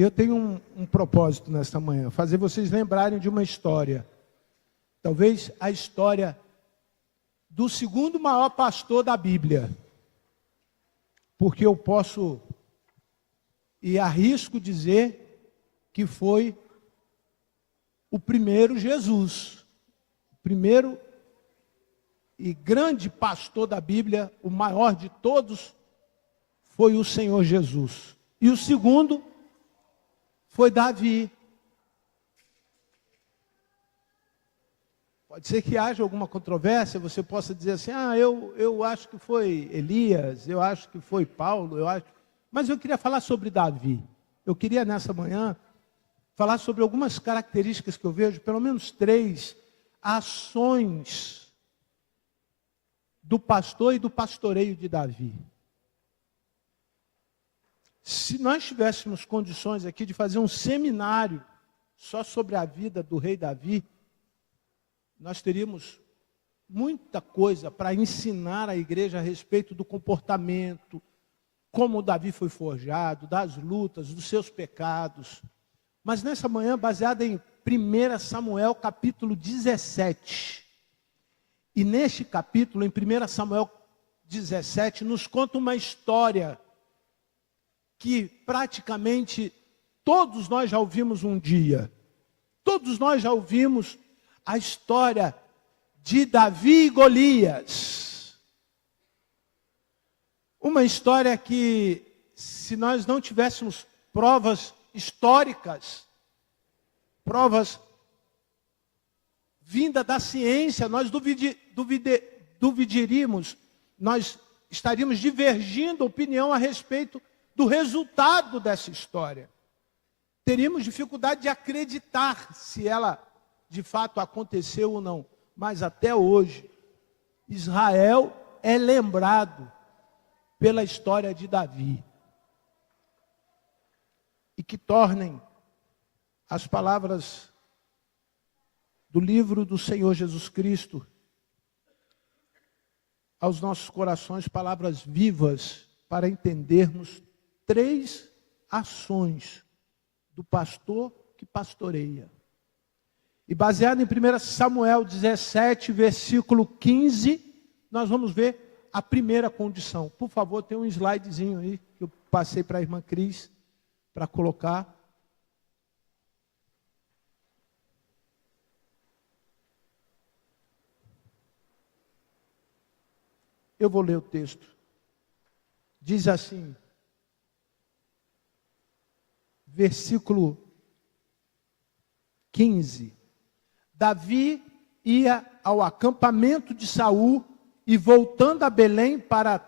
eu tenho um propósito nesta manhã, fazer vocês lembrarem de uma história. Talvez a história do segundo maior pastor da Bíblia. Porque eu posso e arrisco dizer que foi o primeiro Jesus. O primeiro e grande pastor da Bíblia, o maior de todos, foi o Senhor Jesus. E o segundo foi Davi. Pode ser que haja alguma controvérsia, você possa dizer assim, eu acho que foi Elias, eu acho que foi Paulo, mas eu queria falar sobre Davi. Eu queria nessa manhã falar sobre algumas características que eu vejo, pelo menos 3 ações do pastor e do pastoreio de Davi. Se nós tivéssemos condições aqui de fazer um seminário só sobre a vida do rei Davi, nós teríamos muita coisa para ensinar à igreja a respeito do comportamento, como Davi foi forjado, das lutas, dos seus pecados. Mas nessa manhã, baseada em 1 Samuel capítulo 17. E neste capítulo, em 1 Samuel 17, nos conta uma história que praticamente todos nós já ouvimos um dia. Todos nós já ouvimos a história de Davi e Golias. Uma história que, se nós não tivéssemos provas históricas, provas vinda da ciência, nós duvidaríamos, nós estaríamos divergindo opinião a respeito do resultado dessa história. Teríamos dificuldade de acreditar se ela de fato aconteceu ou não. Mas até hoje, Israel é lembrado pela história de Davi. E que tornem as palavras do livro do Senhor Jesus Cristo aos nossos corações palavras vivas para entendermos 3 ações do pastor que pastoreia. E baseado em 1 Samuel 17, versículo 15, nós vamos ver a primeira condição. Por favor, tem um slidezinho aí que eu passei para a irmã Cris para colocar. Eu vou ler o texto. Diz assim, versículo 15. Davi ia ao acampamento de Saul e voltando a Belém para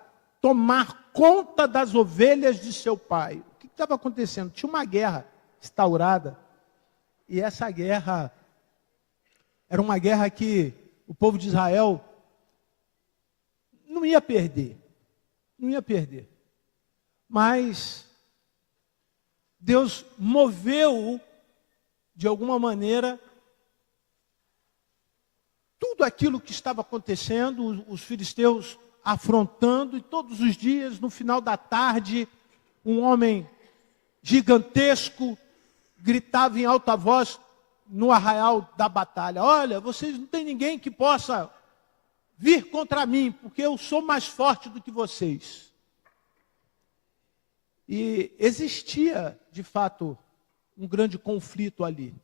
tomar conta das ovelhas de seu pai. O que estava acontecendo? Tinha uma guerra instaurada e essa guerra era uma guerra que o povo de Israel não ia perder. Não ia perder. Mas Deus moveu de alguma maneira tudo aquilo que estava acontecendo, os filisteus afrontando, e todos os dias, no final da tarde, um homem gigantesco gritava em alta voz no arraial da batalha: olha, vocês não tem ninguém que possa vir contra mim, porque eu sou mais forte do que vocês. E existia, de fato, um grande conflito ali.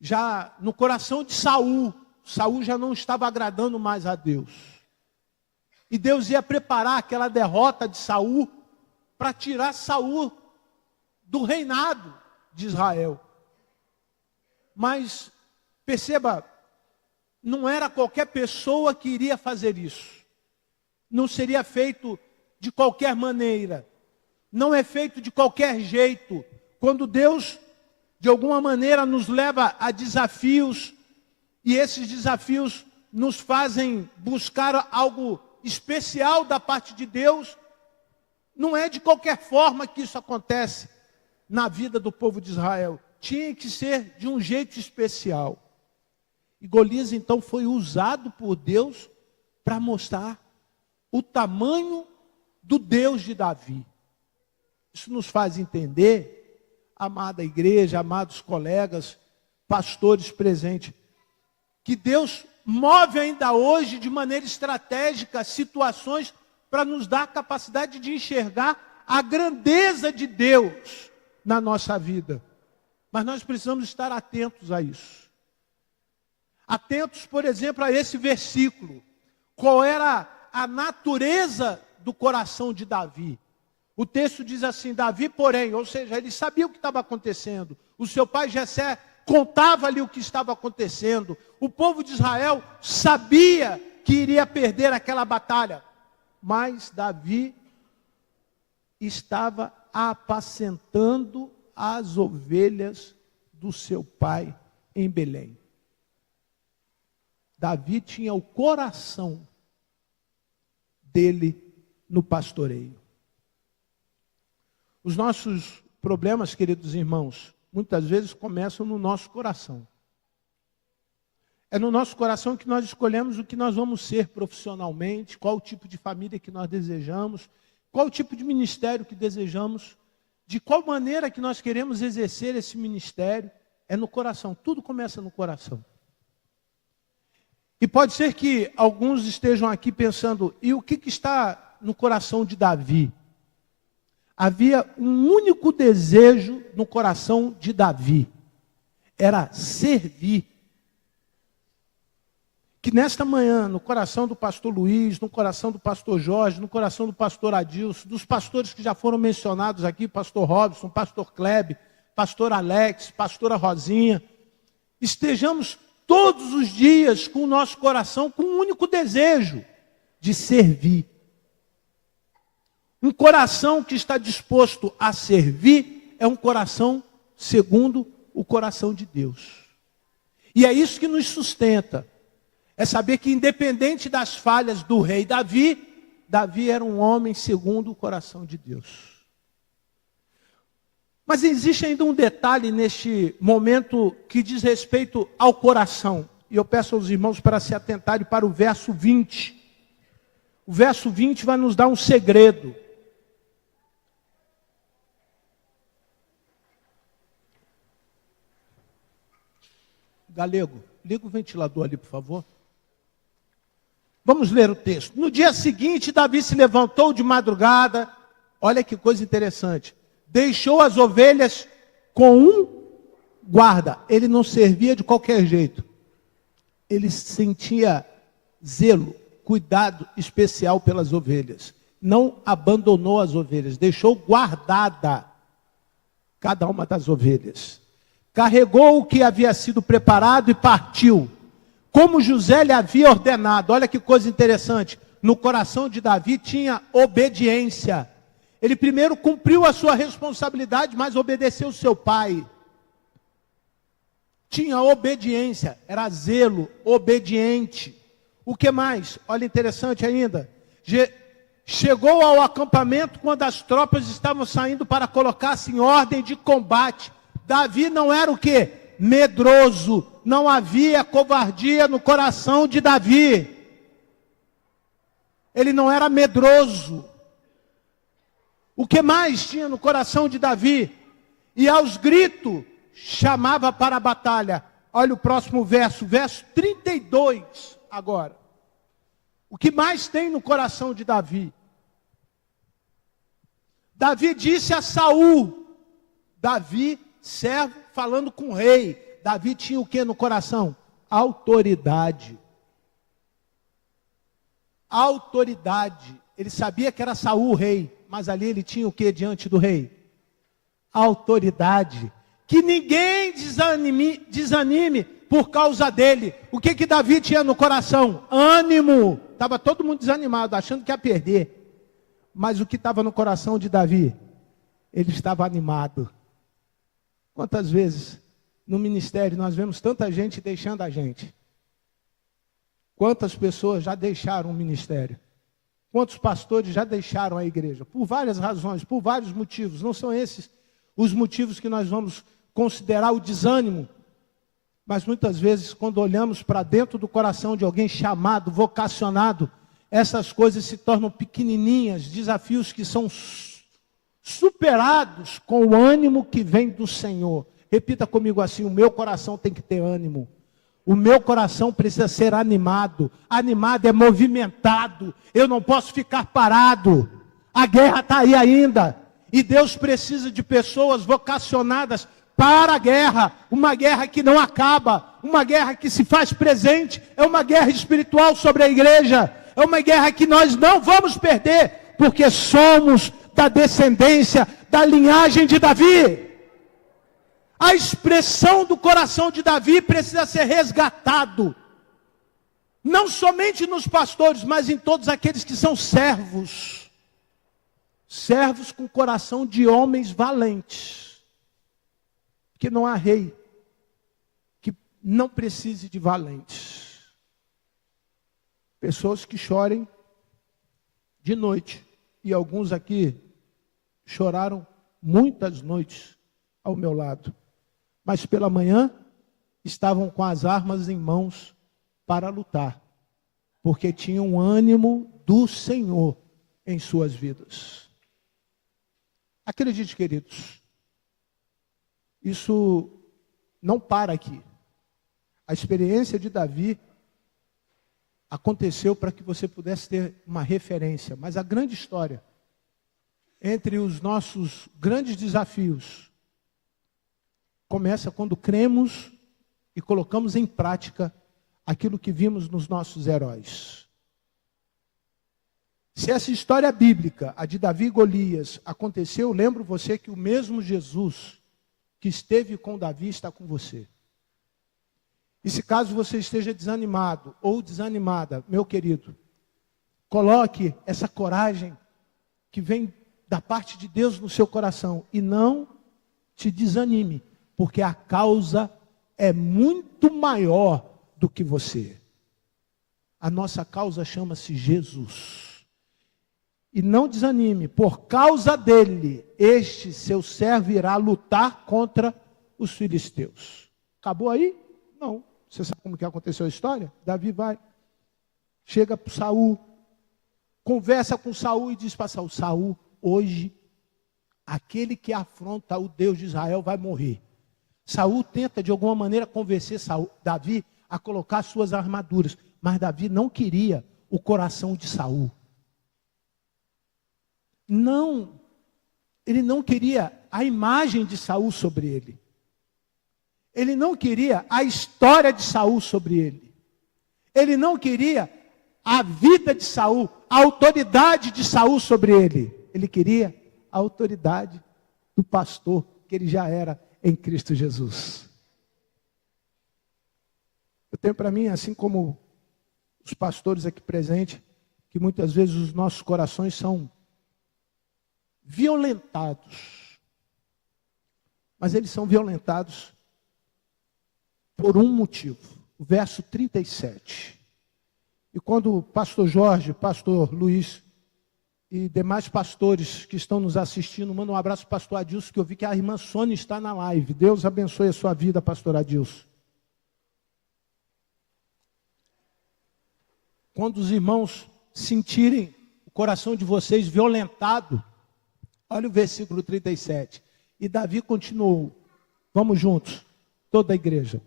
Já no coração de Saul, Saul já não estava agradando mais a Deus. E Deus ia preparar aquela derrota de Saul para tirar Saul do reinado de Israel. Mas, perceba, não era qualquer pessoa que iria fazer isso. Não seria feito de qualquer maneira. Não é feito de qualquer jeito. Quando Deus, de alguma maneira, nos leva a desafios, e esses desafios nos fazem buscar algo especial da parte de Deus, não é de qualquer forma que isso acontece na vida do povo de Israel. Tinha que ser de um jeito especial. E Golias, então, foi usado por Deus para mostrar o tamanho do Deus de Davi. Isso nos faz entender amada igreja, amados colegas, pastores presentes, que Deus move ainda hoje de maneira estratégica situações para nos dar a capacidade de enxergar a grandeza de Deus na nossa vida. Mas nós precisamos estar atentos a isso. Atentos, por exemplo, a esse versículo. Qual era a natureza do coração de Davi? O texto diz assim: Davi, porém, ou seja, ele sabia o que estava acontecendo. O seu pai Jessé contava-lhe o que estava acontecendo. O povo de Israel sabia que iria perder aquela batalha. Mas Davi estava apacentando as ovelhas do seu pai em Belém. Davi tinha o coração dele no pastoreio. Os nossos problemas, queridos irmãos, muitas vezes começam no nosso coração. É no nosso coração que nós escolhemos o que nós vamos ser profissionalmente, qual o tipo de família que nós desejamos, qual o tipo de ministério que desejamos, de qual maneira que nós queremos exercer esse ministério. É no coração, tudo começa no coração. E pode ser que alguns estejam aqui pensando, e o que está no coração de Davi? Havia um único desejo no coração de Davi, era servir. Que nesta manhã, no coração do pastor Luiz, no coração do pastor Jorge, no coração do pastor Adilson, dos pastores que já foram mencionados aqui, pastor Robson, pastor Klebe, pastor Alex, pastora Rosinha, estejamos todos os dias com o nosso coração com um único desejo de servir. Um coração que está disposto a servir é um coração segundo o coração de Deus. E é isso que nos sustenta. É saber que independente das falhas do rei Davi, Davi era um homem segundo o coração de Deus. Mas existe ainda um detalhe neste momento que diz respeito ao coração. E eu peço aos irmãos para se atentarem para o verso 20. O verso 20 vai nos dar um segredo. Galego, liga o ventilador ali, por favor. Vamos ler o texto. No dia seguinte, Davi se levantou de madrugada. Olha que coisa interessante. Deixou as ovelhas com um guarda. Ele não servia de qualquer jeito. Ele sentia zelo, cuidado especial pelas ovelhas. Não abandonou as ovelhas. Deixou guardada cada uma das ovelhas. Carregou o que havia sido preparado e partiu. Como José lhe havia ordenado. Olha que coisa interessante. No coração de Davi tinha obediência. Ele primeiro cumpriu a sua responsabilidade, mas obedeceu seu pai. Tinha obediência, era zelo, obediente. O que mais? Olha interessante ainda. Chegou ao acampamento quando as tropas estavam saindo para colocar-se em ordem de combate. Davi não era o quê? Medroso. Não havia covardia no coração de Davi. Ele não era medroso. O que mais tinha no coração de Davi? E aos gritos, chamava para a batalha. Olha o próximo verso, verso 32 agora. O que mais tem no coração de Davi? Davi disse a Saul, Davi, servo, falando com o rei. Davi tinha o que no coração? Autoridade. Autoridade. Ele sabia que era Saul o rei, mas ali ele tinha o que diante do rei? Autoridade. Que ninguém desanime por causa dele. O que Davi tinha no coração? Ânimo. Estava todo mundo desanimado, achando que ia perder. Mas o que estava no coração de Davi? Ele estava animado. Quantas vezes no ministério nós vemos tanta gente deixando a gente? Quantas pessoas já deixaram o ministério? Quantos pastores já deixaram a igreja? Por várias razões, por vários motivos. Não são esses os motivos que nós vamos considerar o desânimo. Mas muitas vezes, quando olhamos para dentro do coração de alguém chamado, vocacionado, essas coisas se tornam pequenininhas, desafios que são superados com o ânimo que vem do Senhor. Repita comigo assim: o meu coração tem que ter ânimo. O meu coração precisa ser animado. Animado é movimentado. Eu não posso ficar parado. A guerra está aí ainda. E Deus precisa de pessoas vocacionadas para a guerra. Uma guerra que não acaba. Uma guerra que se faz presente. É uma guerra espiritual sobre a igreja. É uma guerra que nós não vamos perder. Porque somos da descendência, da linhagem de Davi. A expressão do coração de Davi precisa ser resgatado. Não somente nos pastores, mas em todos aqueles que são servos. Servos com coração de homens valentes. Porque não há rei que não precise de valentes. Pessoas que chorem de noite. E alguns aqui choraram muitas noites ao meu lado. Mas pela manhã estavam com as armas em mãos para lutar. Porque tinham ânimo do Senhor em suas vidas. Acredite, queridos, isso não para aqui. A experiência de Davi aconteceu para que você pudesse ter uma referência. Mas a grande história, entre os nossos grandes desafios, começa quando cremos e colocamos em prática aquilo que vimos nos nossos heróis. Se essa história bíblica, a de Davi e Golias, aconteceu, lembro você que o mesmo Jesus que esteve com Davi está com você. E se caso você esteja desanimado ou desanimada, meu querido, coloque essa coragem que vem da parte de Deus no seu coração e não te desanime, porque a causa é muito maior do que você. A nossa causa chama-se Jesus. E não desanime, por causa dele, este seu servo irá lutar contra os filisteus. Acabou aí? Não. Você sabe como que aconteceu a história? Davi vai, chega para Saul, conversa com Saul e diz para Saul: Saul, hoje, aquele que afronta o Deus de Israel vai morrer. Saul tenta de alguma maneira convencer Davi a colocar suas armaduras, mas Davi não queria o coração de Saul. Não, ele não queria a imagem de Saul sobre ele. Ele não queria a história de Saul sobre ele. Ele não queria a vida de Saul, a autoridade de Saul sobre ele. Ele queria a autoridade do pastor que ele já era em Cristo Jesus. Eu tenho para mim, assim como os pastores aqui presentes, que muitas vezes os nossos corações são violentados. Mas eles são violentados por um motivo. O verso 37. E quando o pastor Jorge, pastor Luiz e demais pastores que estão nos assistindo, manda um abraço para o pastor Adilson, que eu vi que a irmã Sônia está na live. Deus abençoe a sua vida, pastor Adilson. Quando os irmãos sentirem o coração de vocês violentado, olha o versículo 37. E Davi continuou. Vamos juntos, toda a igreja.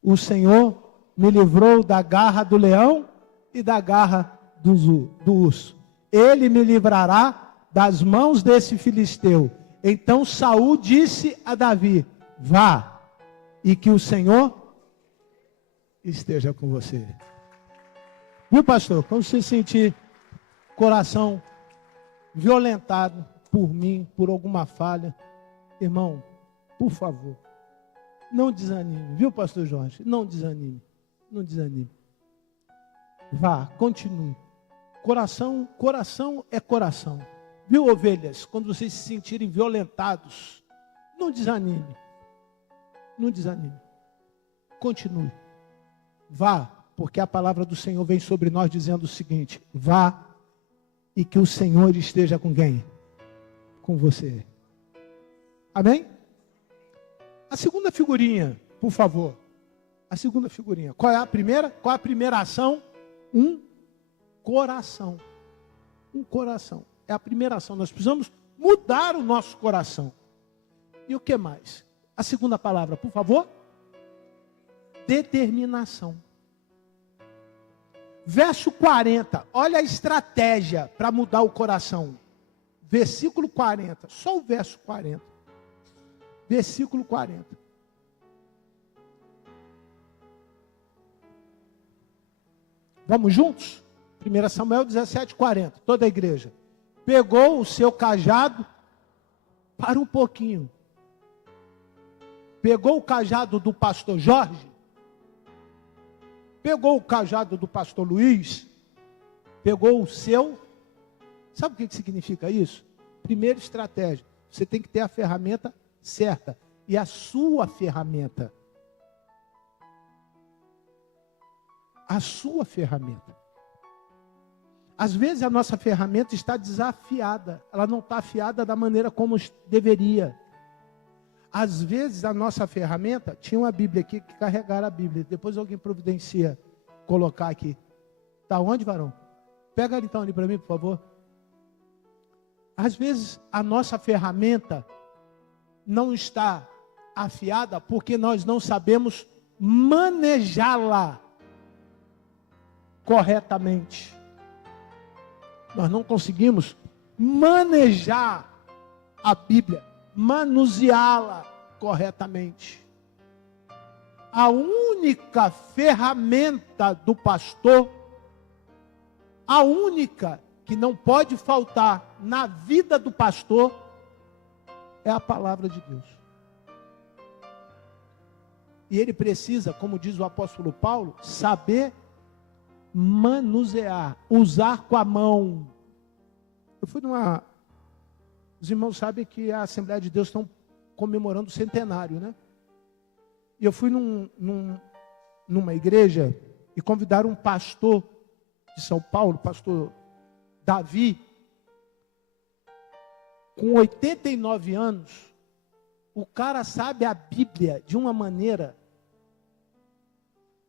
O Senhor me livrou da garra do leão e da garra do urso. Ele me livrará das mãos desse filisteu. Então Saul disse a Davi: vá, e que o Senhor esteja com você. Viu, pastor? Quando você sentir coração violentado por mim, por alguma falha, irmão, por favor, não desanime. Viu, pastor Jorge? Não desanime. Não desanime. Vá, continue. Coração é coração. Viu, ovelhas? Quando vocês se sentirem violentados, não desanime. Não desanime. Continue. Vá, porque a palavra do Senhor vem sobre nós dizendo o seguinte: vá e que o Senhor esteja com quem? Com você. Amém? A segunda figurinha, por favor. A segunda figurinha. Qual é a primeira? Qual é a primeira ação? Um coração. Um coração. É a primeira ação. Nós precisamos mudar o nosso coração. E o que mais? A segunda palavra, por favor. Determinação. Verso 40, olha a estratégia para mudar o coração. Versículo 40, só o verso 40. Versículo 40. Vamos juntos? 1 Samuel 17, 40. Toda a igreja. Pegou o seu cajado, para um pouquinho. Pegou o cajado do pastor Jorge. Pegou o cajado do pastor Luiz. Pegou o seu. Sabe o que significa isso? Primeira estratégia. Você tem que ter a ferramenta certa. E a sua ferramenta. A sua ferramenta. Às vezes a nossa ferramenta está desafiada. Ela não está afiada da maneira como deveria. Às vezes a nossa ferramenta, tinha uma Bíblia aqui que carregara a Bíblia. Depois alguém providencia colocar aqui. Está onde, varão? Pega ele então ali para mim, por favor. Às vezes a nossa ferramenta não está afiada porque nós não sabemos manejá-la corretamente. Nós não conseguimos manejar a Bíblia, manuseá-la corretamente. A única ferramenta do pastor, a única que não pode faltar na vida do pastor, é a palavra de Deus. E ele precisa, como diz o apóstolo Paulo, saber manusear, usar com a mão. Eu fui numa... Os irmãos sabem que a Assembleia de Deus estão comemorando o centenário, né? E eu fui numa igreja e convidaram um pastor de São Paulo, pastor Davi, com 89 anos. O cara sabe a Bíblia de uma maneira...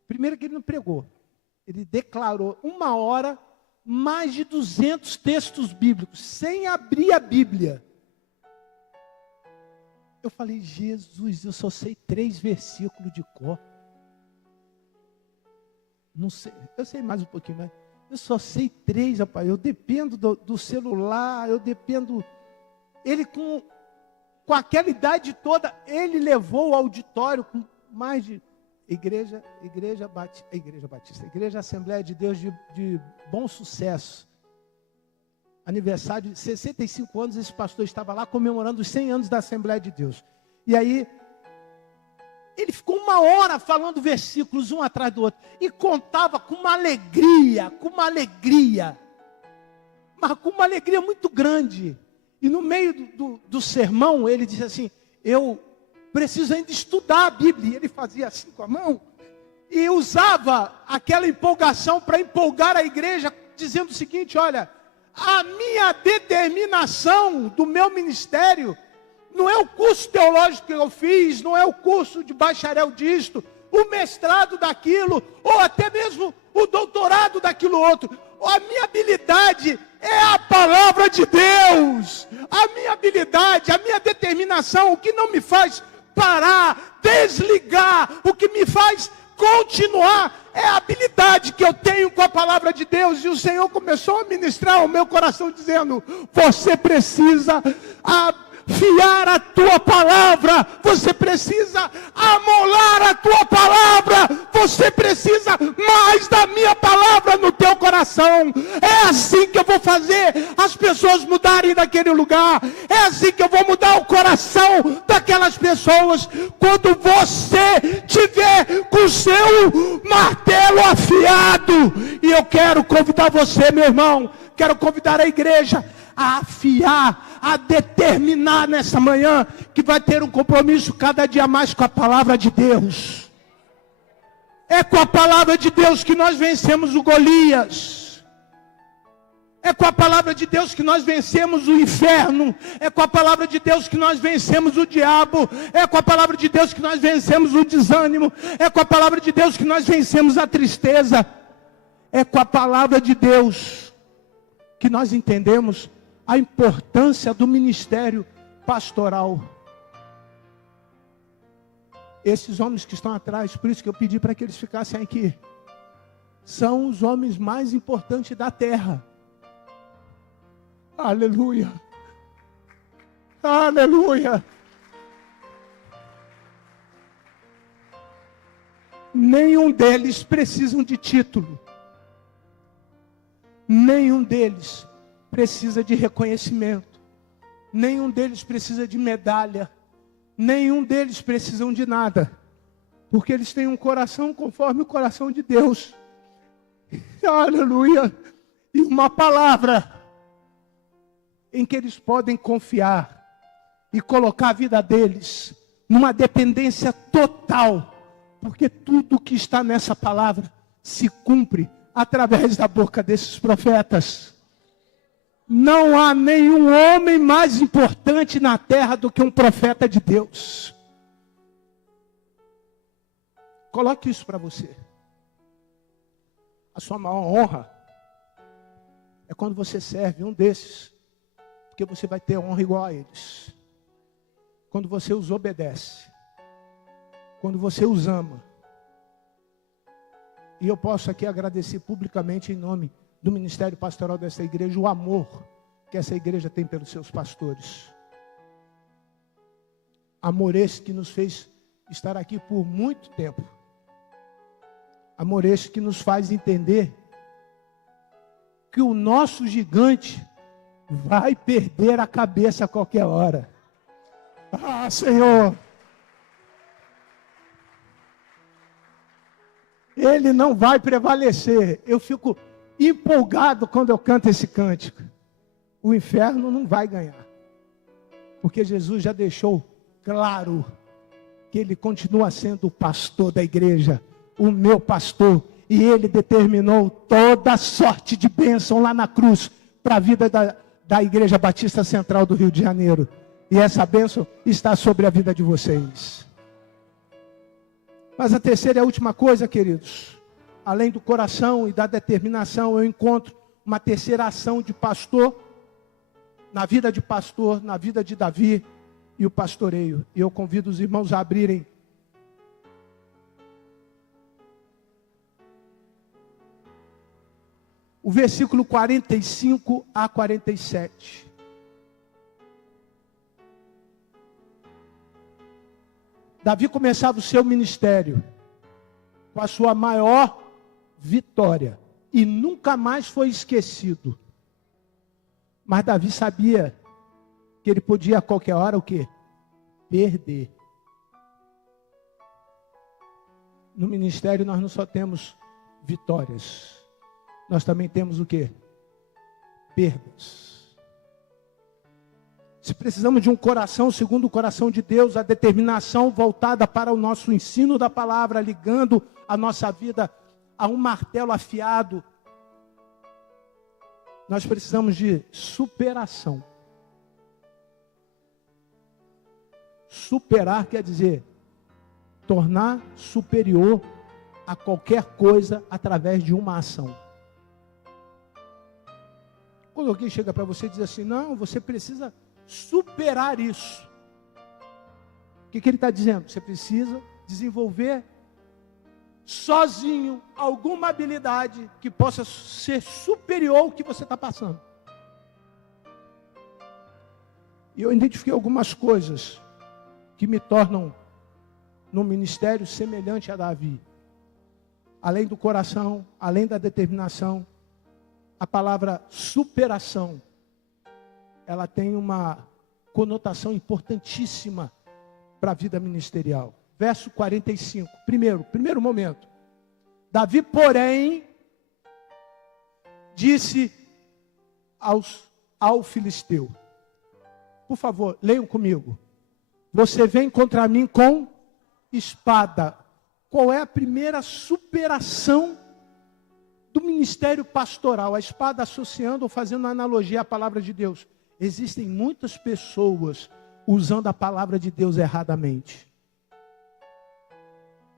Primeiro que ele não pregou. Ele declarou 1 hora, mais de 200 textos bíblicos, sem abrir a Bíblia. Eu falei, Jesus, eu só sei 3 versículos de cor. Não sei, eu sei mais um pouquinho, mas eu só sei 3, rapaz. Eu dependo do celular, eu dependo... Ele com aquela idade toda, ele levou o auditório com mais de... Igreja Batista, Igreja Assembleia de Deus de Bom Sucesso. Aniversário de 65 anos, esse pastor estava lá comemorando os 100 anos da Assembleia de Deus. E aí, ele ficou 1 hora falando versículos um atrás do outro. E contava com uma alegria, mas com uma alegria muito grande. E no meio do sermão, ele disse assim, eu preciso ainda estudar a Bíblia. E ele fazia assim com a mão e usava aquela empolgação para empolgar a igreja, dizendo o seguinte, olha, a minha determinação do meu ministério não é o curso teológico que eu fiz, não é o curso de bacharel disto, o mestrado daquilo, ou até mesmo o doutorado daquilo outro. A minha habilidade é a palavra de Deus. A minha habilidade, a minha determinação, o que não me faz parar, desligar, o que me faz continuar, é a habilidade que eu tenho com a palavra de Deus. E o Senhor começou a ministrar ao meu coração, dizendo, você precisa afiar a tua palavra, você precisa amolar a tua palavra, você precisa mais da minha palavra no teu coração. É assim que eu vou fazer as pessoas mudarem daquele lugar, é assim que eu vou mudar o coração daquelas pessoas, quando você tiver com o seu martelo afiado. E eu quero convidar você, meu irmão, quero convidar a igreja a afiar, a determinar nessa manhã, que vai ter um compromisso cada dia mais com a palavra de Deus. É com a palavra de Deus que nós vencemos o Golias. É com a palavra de Deus que nós vencemos o inferno. É com a palavra de Deus que nós vencemos o diabo. É com a palavra de Deus que nós vencemos o desânimo. É com a palavra de Deus que nós vencemos a tristeza. É com a palavra de Deus que nós entendemos a importância do ministério pastoral. Esses homens que estão atrás, por isso que eu pedi para que eles ficassem aqui, são os homens mais importantes da terra. Aleluia! Aleluia! Nenhum deles precisam de título. Nenhum deles precisa de reconhecimento. Nenhum deles precisa de medalha. Nenhum deles precisam de nada. Porque eles têm um coração conforme o coração de Deus. Aleluia! E uma palavra em que eles podem confiar e colocar a vida deles numa dependência total. Porque tudo que está nessa palavra se cumpre através da boca desses profetas. Não há nenhum homem mais importante na terra do que um profeta de Deus. Coloque isso para você. A sua maior honra é quando você serve um desses, porque você vai ter honra igual a eles. Quando você os obedece. Quando você os ama. E eu posso aqui agradecer publicamente em nome do ministério pastoral dessa igreja, o amor que essa igreja tem pelos seus pastores. Amor esse que nos fez estar aqui por muito tempo. Amor esse que nos faz entender que o nosso gigante vai perder a cabeça a qualquer hora. Ah, Senhor! Ele não vai prevalecer. Eu fico empolgado quando eu canto esse cântico. O inferno não vai ganhar. Porque Jesus já deixou claro que Ele continua sendo o pastor da igreja, o meu pastor. E Ele determinou toda sorte de bênção lá na cruz para a vida da Igreja Batista Central do Rio de Janeiro. E essa bênção está sobre a vida de vocês. Mas a terceira e a última coisa, queridos, além do coração e da determinação, eu encontro uma terceira ação de pastor, na vida de pastor, na vida de Davi e o pastoreio. E eu convido os irmãos a abrirem o versículo 45 a 47. Davi começava o seu ministério com a sua maior vitória e nunca mais foi esquecido. Mas Davi sabia que ele podia a qualquer hora o quê? Perder. No ministério nós não só temos vitórias, nós também temos o quê? Perdas. Se precisamos de um coração segundo o coração de Deus, a determinação voltada para o nosso ensino da palavra, ligando a nossa vida a um martelo afiado, nós precisamos de superação. Superar quer dizer tornar superior a qualquer coisa através de uma ação. Quando alguém chega para você e diz assim, não, você precisa superar isso. O que ele está dizendo? Você precisa desenvolver sozinho alguma habilidade que possa ser superior ao que você está passando. E eu identifiquei algumas coisas que me tornam num ministério semelhante a Davi. Além do coração, além da determinação, a palavra superação, ela tem uma conotação importantíssima para a vida ministerial. Verso 45, primeiro momento. Davi, porém, disse ao filisteu. Por favor, leiam comigo. Você vem contra mim com espada. Qual é a primeira superação do ministério pastoral? A espada associando ou fazendo uma analogia à palavra de Deus. Existem muitas pessoas usando a palavra de Deus erradamente.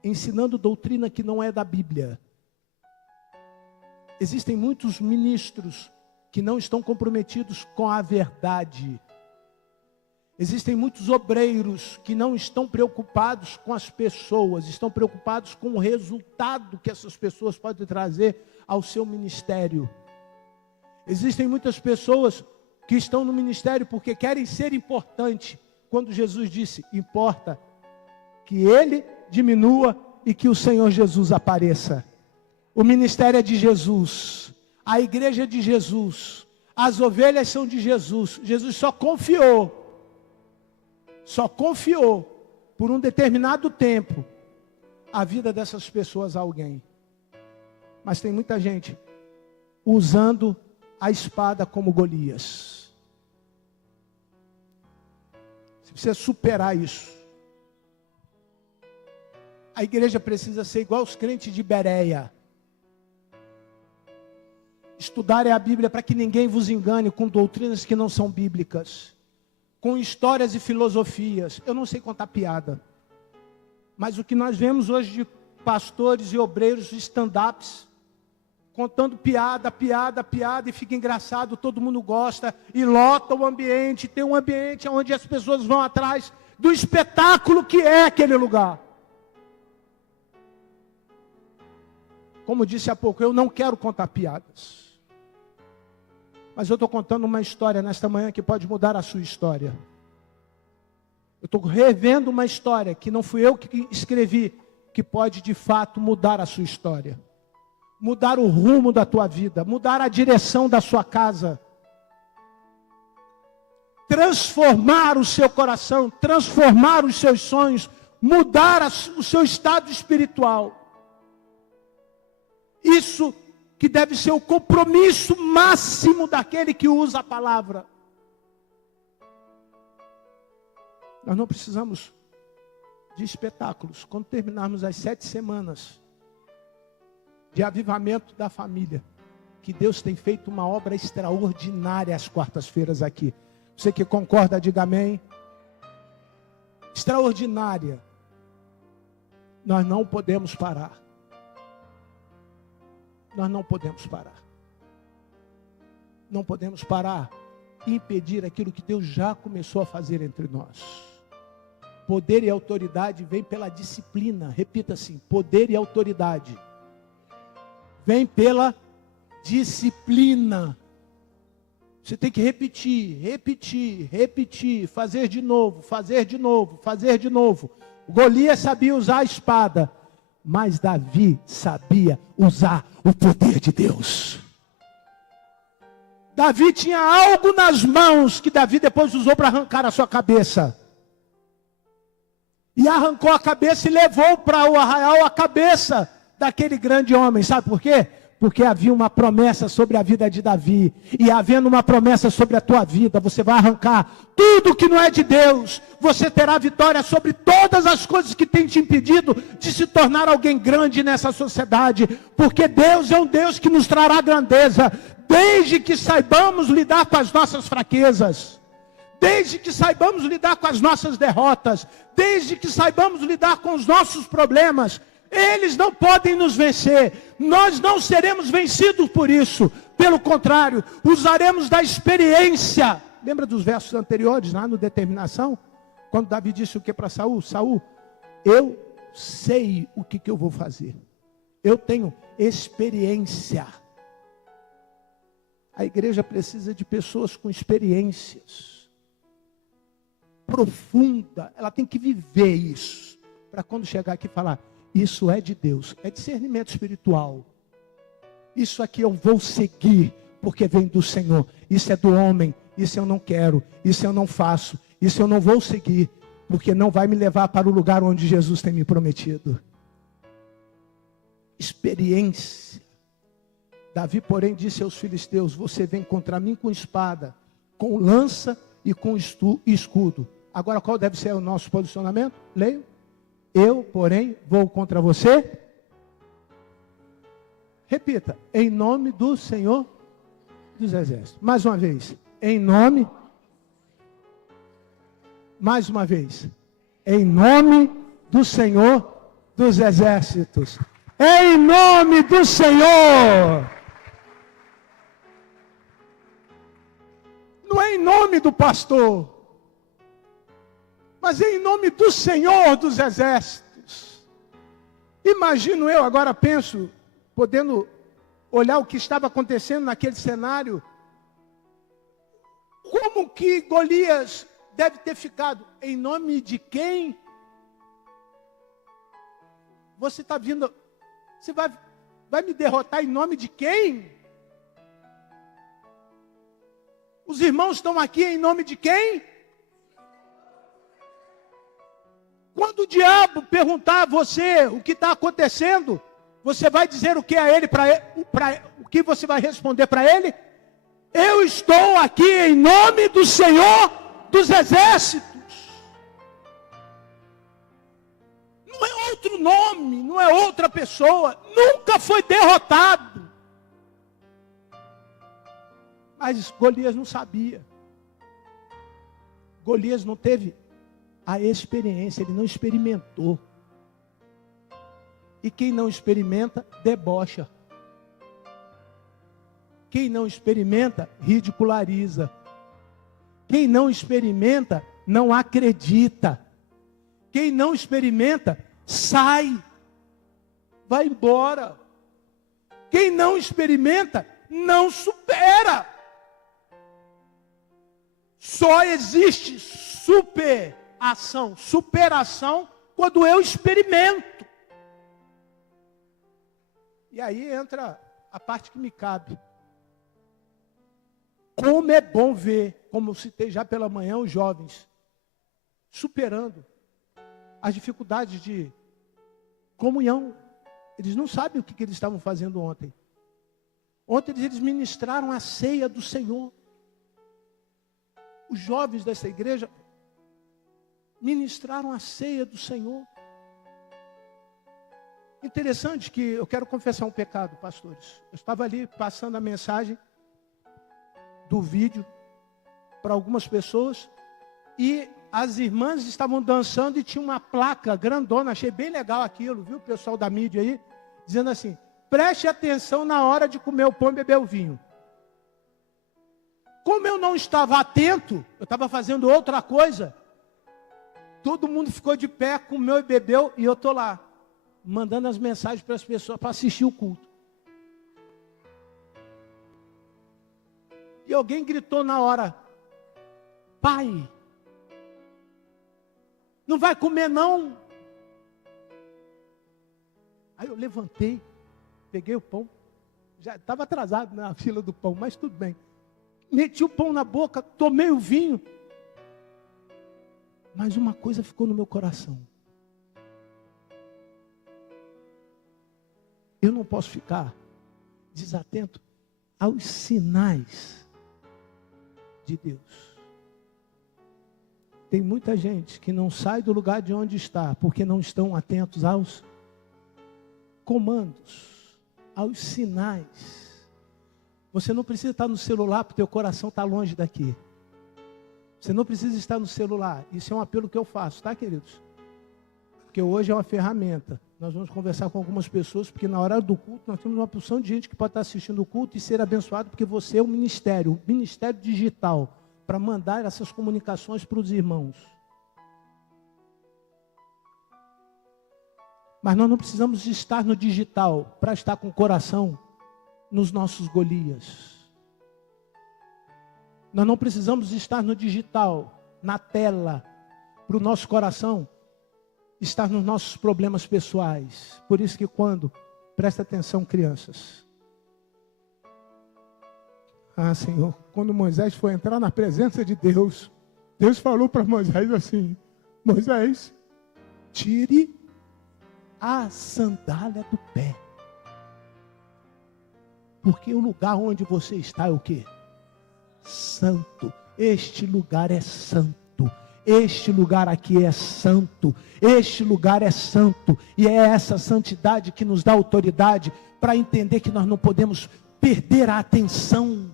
Ensinando doutrina que não é da Bíblia. Existem muitos ministros que não estão comprometidos com a verdade. Existem muitos obreiros que não estão preocupados com as pessoas, estão preocupados com o resultado que essas pessoas podem trazer ao seu ministério. Existem muitas pessoas que estão no ministério porque querem ser importantes, quando Jesus disse: importa que ele diminua e que o Senhor Jesus apareça. O ministério é de Jesus, a igreja é de Jesus, as ovelhas são de Jesus. Jesus só confiou por um determinado tempo a vida dessas pessoas a alguém. Mas tem muita gente usando a espada como Golias. Você precisa superar isso. A igreja precisa ser igual aos crentes de Bereia. Estudarem a Bíblia para que ninguém vos engane com doutrinas que não são bíblicas, com histórias e filosofias. Eu não sei contar piada, mas o que nós vemos hoje de pastores e obreiros, stand-ups, contando piada, e fica engraçado, todo mundo gosta, e lota o ambiente, tem um ambiente onde as pessoas vão atrás do espetáculo que é aquele lugar. Como disse há pouco, eu não quero contar piadas. Mas eu estou contando uma história nesta manhã que pode mudar a sua história. Eu estou revendo uma história que não fui eu que escrevi, que pode de fato mudar a sua história. Mudar o rumo da tua vida, mudar a direção da sua casa. Transformar o seu coração, transformar os seus sonhos, mudar o seu estado espiritual. Isso que deve ser o compromisso máximo daquele que usa a palavra. Nós não precisamos de espetáculos. Quando terminarmos as 7 semanas de avivamento da família, que Deus tem feito uma obra extraordinária às quartas-feiras aqui. Você que concorda, diga amém. Extraordinária. Nós não podemos parar. Nós não podemos parar. Não podemos parar e impedir aquilo que Deus já começou a fazer entre nós. Poder e autoridade vem pela disciplina. Repita assim: poder e autoridade vem pela disciplina. Você tem que repetir, fazer de novo. Golias sabia usar a espada, mas Davi sabia usar o poder de Deus. Davi tinha algo nas mãos que Davi depois usou para arrancar a sua cabeça. E arrancou a cabeça e levou para o arraial a cabeça daquele grande homem. Sabe por quê? Porque havia uma promessa sobre a vida de Davi. E havendo uma promessa sobre a tua vida, você vai arrancar tudo que não é de Deus. Você terá vitória sobre todas as coisas que têm te impedido de se tornar alguém grande nessa sociedade. Porque Deus é um Deus que nos trará grandeza, desde que saibamos lidar com as nossas fraquezas. Desde que saibamos lidar com as nossas derrotas. Desde que saibamos lidar com os nossos problemas. Eles não podem nos vencer. Nós não seremos vencidos por isso. Pelo contrário, usaremos da experiência. Lembra dos versos anteriores, lá no Determinação? Quando Davi disse o que para Saul? Saul, eu sei o que eu vou fazer. Eu tenho experiência. A igreja precisa de pessoas com experiências. Profunda. Ela tem que viver isso. Para quando chegar aqui falar: isso é de Deus, é discernimento espiritual. Isso aqui eu vou seguir, porque vem do Senhor. Isso é do homem, isso eu não quero, isso eu não faço, isso eu não vou seguir, porque não vai me levar para o lugar onde Jesus tem me prometido. Experiência. Davi, porém, disse aos filisteus: você vem contra mim com espada, com lança e com escudo. Agora qual deve ser o nosso posicionamento? Leio. Eu, porém, vou contra você. Repita: em nome do Senhor dos Exércitos. Mais uma vez. Em nome. Mais uma vez. Em nome do Senhor dos Exércitos. Em nome do Senhor. é em nome do pastor, mas é em nome do Senhor dos Exércitos. Imagino eu, agora penso, podendo olhar o que estava acontecendo naquele cenário, como que Golias deve ter ficado? Em nome de quem? Você está vindo, você vai me derrotar em nome de quem? Os irmãos estão aqui em nome de quem? Quando o diabo perguntar a você o que está acontecendo, você vai dizer o que a ele, o que você vai responder para ele? Eu estou aqui em nome do Senhor dos Exércitos. Não é outro nome, não é outra pessoa, nunca foi derrotado. Mas Golias não sabia. Golias não teve a experiência, ele não experimentou. E quem não experimenta, debocha. Quem não experimenta, ridiculariza. Quem não experimenta, não acredita. Quem não experimenta, sai. Vai embora. Quem não experimenta, não supera. Só existe superação, quando eu experimento. E aí entra a parte que me cabe. Como é bom ver, como eu citei já pela manhã, os jovens superando as dificuldades de comunhão. Eles não sabem o que eles estavam fazendo ontem. Ontem eles ministraram a ceia do Senhor. Os jovens dessa igreja ministraram a ceia do Senhor. Interessante que eu quero confessar um pecado, pastores. Eu estava ali passando a mensagem do vídeo para algumas pessoas e as irmãs estavam dançando e tinha uma placa grandona, achei bem legal aquilo, viu, pessoal da mídia aí, dizendo assim: preste atenção na hora de comer o pão e beber o vinho. Como eu não estava atento, eu estava fazendo outra coisa, todo mundo ficou de pé, comeu e bebeu, e eu estou lá, mandando as mensagens para as pessoas para assistir o culto. E alguém gritou na hora: pai, não vai comer não? Aí eu levantei, peguei o pão, já estava atrasado na fila do pão, mas tudo bem. Meti o pão na boca, tomei o vinho. Mas uma coisa ficou no meu coração. Eu não posso ficar desatento aos sinais de Deus. Tem muita gente que não sai do lugar de onde está, porque não estão atentos aos comandos, aos sinais. Você não precisa estar no celular, porque o teu coração está longe daqui. Você não precisa estar no celular. Isso é um apelo que eu faço, tá, queridos? Porque hoje é uma ferramenta. Nós vamos conversar com algumas pessoas, porque na hora do culto nós temos uma porção de gente que pode estar assistindo o culto e ser abençoado, porque você é um ministério digital, para mandar essas comunicações para os irmãos. Mas nós não precisamos estar no digital para estar com o coração nos nossos Golias. Nós não precisamos estar no digital, na tela, para o nosso coração estar nos nossos problemas pessoais. Por isso que presta atenção, crianças. Senhor, quando Moisés foi entrar na presença de Deus, Deus falou para Moisés assim: Moisés, tire a sandália do pé. Porque o lugar onde você está é o quê? Santo. Este lugar é santo. Este lugar aqui é santo. Este lugar é santo. E é essa santidade que nos dá autoridade para entender que nós não podemos perder a atenção.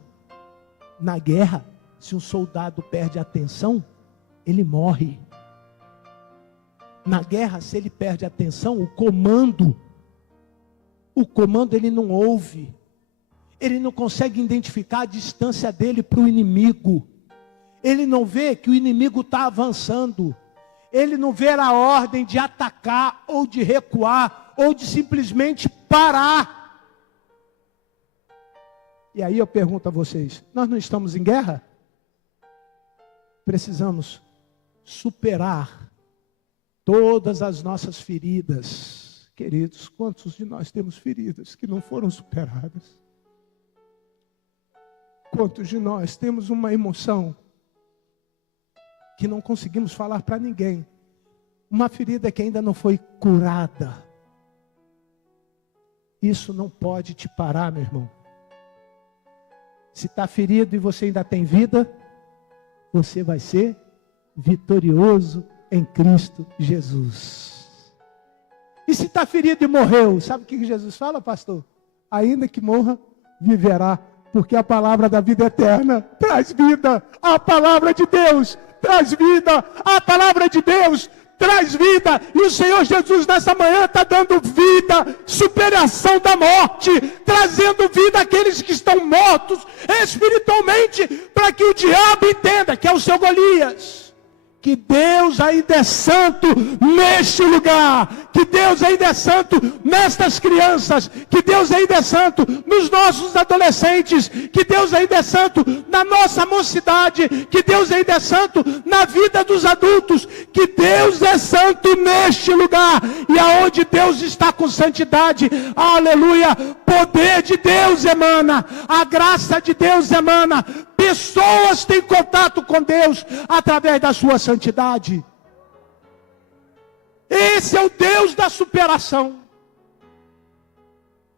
Na guerra, se um soldado perde a atenção, ele morre. Na guerra, se ele perde a atenção, o comando ele não ouve. Ele não consegue identificar a distância dele para o inimigo. ele não vê que o inimigo está avançando. Ele não vê a ordem de atacar, ou de recuar, ou de simplesmente parar. E aí eu pergunto a vocês, nós não estamos em guerra? Precisamos superar todas as nossas feridas. Queridos, quantos de nós temos feridas que não foram superadas? Quantos de nós temos uma emoção que não conseguimos falar para ninguém? Uma ferida que ainda não foi curada. Isso não pode te parar, meu irmão. Se está ferido e você ainda tem vida, você vai ser vitorioso em Cristo Jesus. E se está ferido e morreu, sabe o que Jesus fala, pastor? Ainda que morra, viverá, porque a palavra da vida eterna traz vida. A palavra de Deus traz vida. A palavra de Deus traz vida. E o Senhor Jesus nessa manhã está dando vida, superação da morte, trazendo vida àqueles que estão mortos espiritualmente, para que o diabo entenda que é o seu Golias, que Deus ainda é santo neste lugar, que Deus ainda é santo nestas crianças, que Deus ainda é santo nos nossos adolescentes, que Deus ainda é santo na nossa mocidade, que Deus ainda é santo na vida dos adultos, que Deus é santo neste lugar, e aonde Deus está com santidade, aleluia, poder de Deus emana, a graça de Deus emana, pessoas têm contato com Deus através da sua santidade. Esse é o Deus da superação.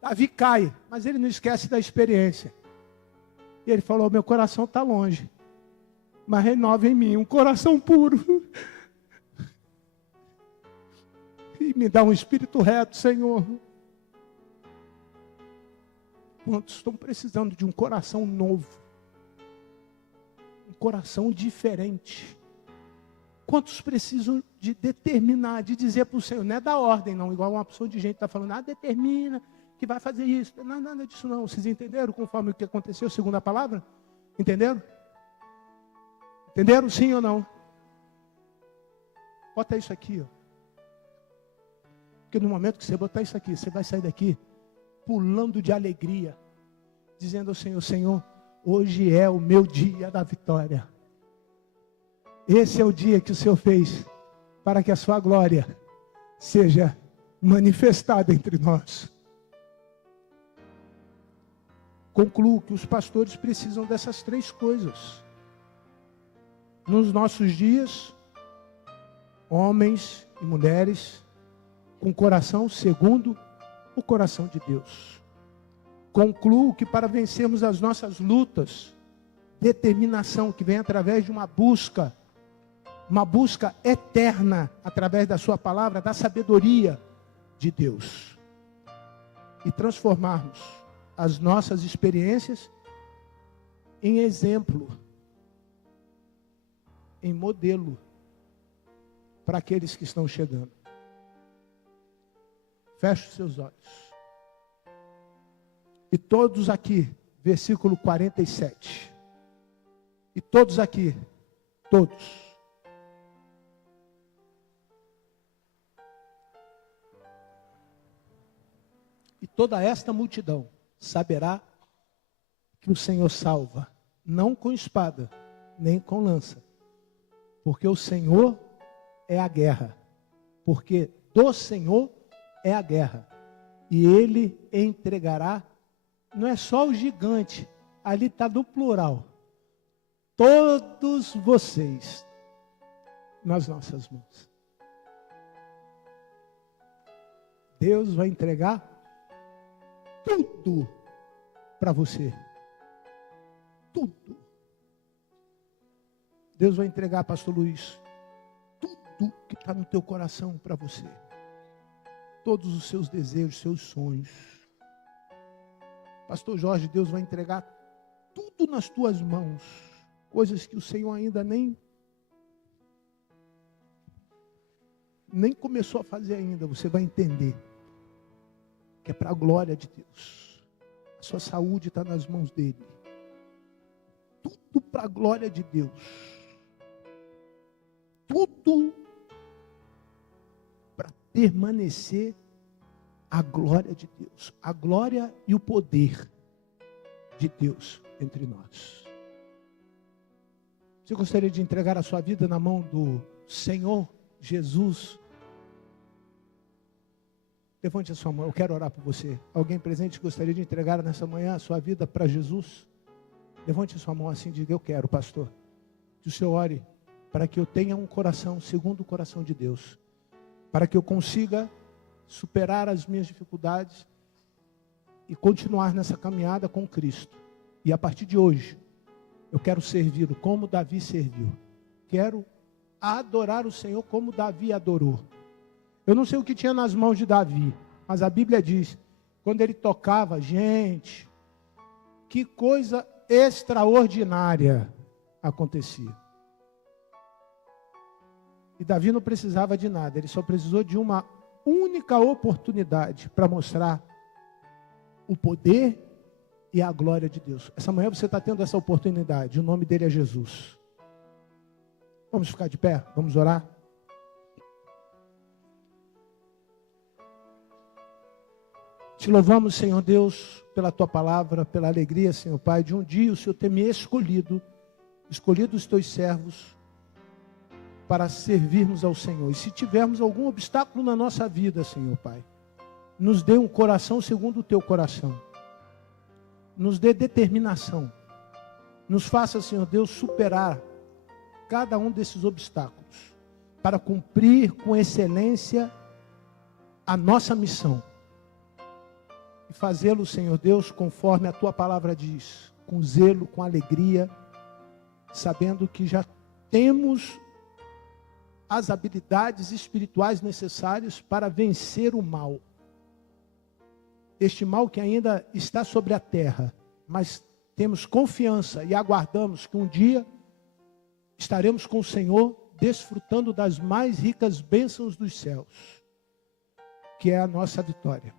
Davi cai, mas ele não esquece da experiência. E ele falou, meu coração está longe, mas renova em mim um coração puro. E me dá um espírito reto, Senhor. Quantos estão precisando de um coração novo? Um coração diferente. Quantos precisam de determinar, de dizer para o Senhor, não é da ordem não, igual uma pessoa de gente está falando, determina que vai fazer isso. Não é nada disso não. Vocês entenderam conforme o que aconteceu, segundo a palavra? Entenderam? Entenderam sim ou não? Bota isso aqui, ó. Porque no momento que você botar isso aqui, você vai sair daqui pulando de alegria, dizendo ao Senhor, Senhor, hoje é o meu dia da vitória. Esse é o dia que o Senhor fez para que a sua glória seja manifestada entre nós. Concluo que os pastores precisam dessas três coisas. Nos nossos dias, homens e mulheres com coração segundo o coração de Deus. Concluo que para vencermos as nossas lutas, determinação que vem através de uma busca eterna, através da sua palavra, da sabedoria de Deus. E transformarmos as nossas experiências em exemplo, em modelo, para aqueles que estão chegando. Feche os seus olhos. E todos aqui, versículo 47. E todos aqui, todos. E toda esta multidão saberá que o Senhor salva, não com espada, nem com lança. Porque o Senhor é a guerra. Porque do Senhor é a guerra. E Ele entregará, não é só o gigante, ali está no plural. Todos vocês nas nossas mãos. Deus vai entregar tudo para você. Tudo. Deus vai entregar, pastor Luiz, tudo que está no teu coração para você. Todos os seus desejos, seus sonhos. Pastor Jorge, Deus vai entregar tudo nas tuas mãos. Coisas que o Senhor ainda nem começou a fazer ainda. Você vai entender que é para a glória de Deus. A sua saúde está nas mãos dele. Tudo para a glória de Deus. tudo para permanecer a glória de Deus, a glória e o poder de Deus entre nós. Você gostaria de entregar a sua vida na mão do Senhor Jesus? Levante a sua mão, eu quero orar por você. Alguém presente gostaria de entregar nessa manhã a sua vida para Jesus? Levante a sua mão assim e diga: eu quero, pastor. Que o Senhor ore para que eu tenha um coração segundo o coração de Deus, para que eu consiga superar as minhas dificuldades e continuar nessa caminhada com Cristo. E a partir de hoje, eu quero servi-lo como Davi serviu. Quero adorar o Senhor como Davi adorou. Eu não sei o que tinha nas mãos de Davi, mas a Bíblia diz, quando ele tocava, gente, que coisa extraordinária acontecia. E Davi não precisava de nada, ele só precisou de uma única oportunidade para mostrar o poder e a glória de Deus. Essa manhã você está tendo essa oportunidade, o nome dele é Jesus. Vamos ficar de pé, vamos orar? Te louvamos, Senhor Deus, pela Tua palavra, pela alegria, Senhor Pai, de um dia o Senhor ter me escolhido os Teus servos, para servirmos ao Senhor. E se tivermos algum obstáculo na nossa vida, Senhor Pai, nos dê um coração segundo o Teu coração. Nos dê determinação. Nos faça, Senhor Deus, superar cada um desses obstáculos, para cumprir com excelência a nossa missão. E fazê-lo, Senhor Deus, conforme a Tua palavra diz, com zelo, com alegria, sabendo que já temos as habilidades espirituais necessárias para vencer o mal. Este mal que ainda está sobre a terra, mas temos confiança e aguardamos que um dia estaremos com o Senhor, desfrutando das mais ricas bênçãos dos céus, que é a nossa vitória.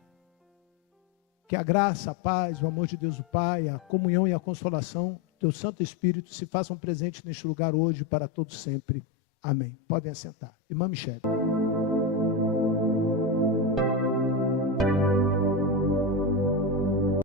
Que a graça, a paz, o amor de Deus o Pai, a comunhão e a consolação do Teu Santo Espírito se façam presentes neste lugar hoje para todos sempre. Amém. Podem assentar. Irmã Michele.